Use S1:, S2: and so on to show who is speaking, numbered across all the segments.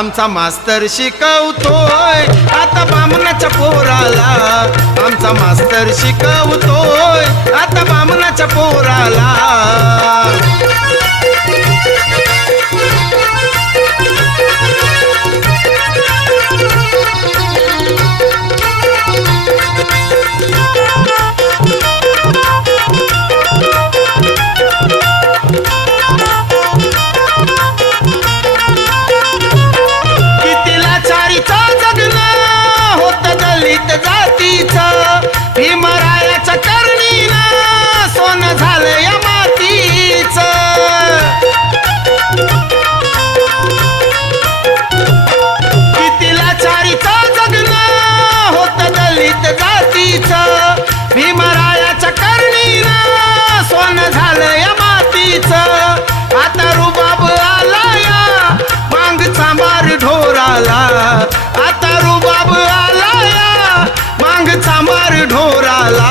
S1: आमचा मास्तर शिकवतोय. आता बामणाच्या पोराला आमचा मास्तर शिकवतोय. जातीचं भीमरायाच्या करणीनं सोनं झालं या मातीचं. आता रुबाब आला या. मांग चांबार ढोराला. आता रुबाब आला या. मांग चांबार ढोराला.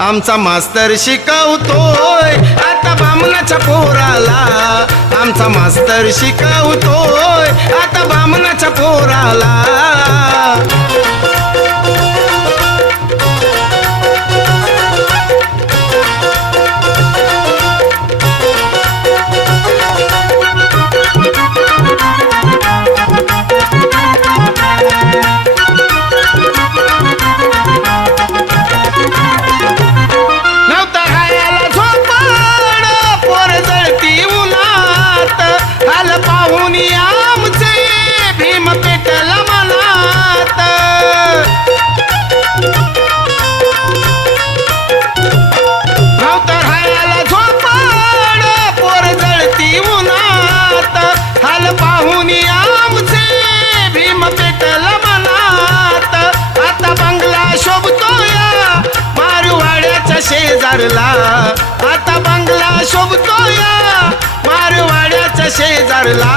S1: आमचा मास्तर शिकवतोय आता बामणाच्या पोराला. आमचा मास्तर शिकवतोय आता बामणाच्या पोराला. पाहून आमचे भीम पेटला मनात. नव्हता खायला झोपड पोर जळती उन्हात. हाल पाहून आमचे भीम पेटला मनात. आता बंगला शोभतोया मारवाड्याच्या शेजारला. आता बंगला शोभतोया मारवाड्याच्या शेजारला.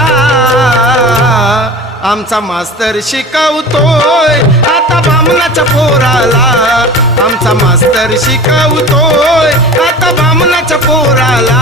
S1: आमचा मास्तर शिकवतोय आता बामणाच्या पोराला. आमचा मास्तर शिकवतोय आता बामणाच्या पोराला.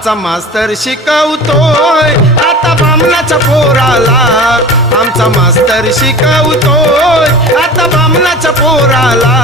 S1: आमचा मास्तर शिकवतोय. आता बामणाच्या पोराला आमचा मास्तर शिकवतोय. आता बामणाच्या पोराला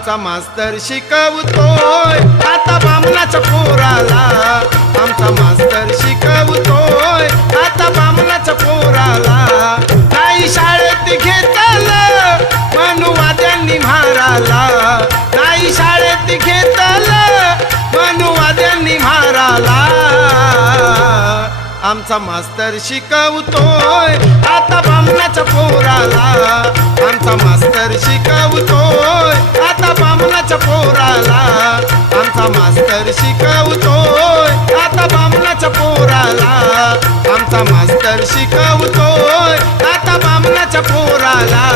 S1: आमचा मास्तर शिकवतोय. आता बामणाच्या पोराला आमचा मास्तर शिकवतोय. आता बामणाच्या पोराला आमचा मास्तर शिकवतोय. आता बामणाच्या पोराला आमचा मास्तर शिकवतोय. आता बामणाच्या पोराला आमचा मास्तर शिकवतोय. आता बामणाच्या पोराला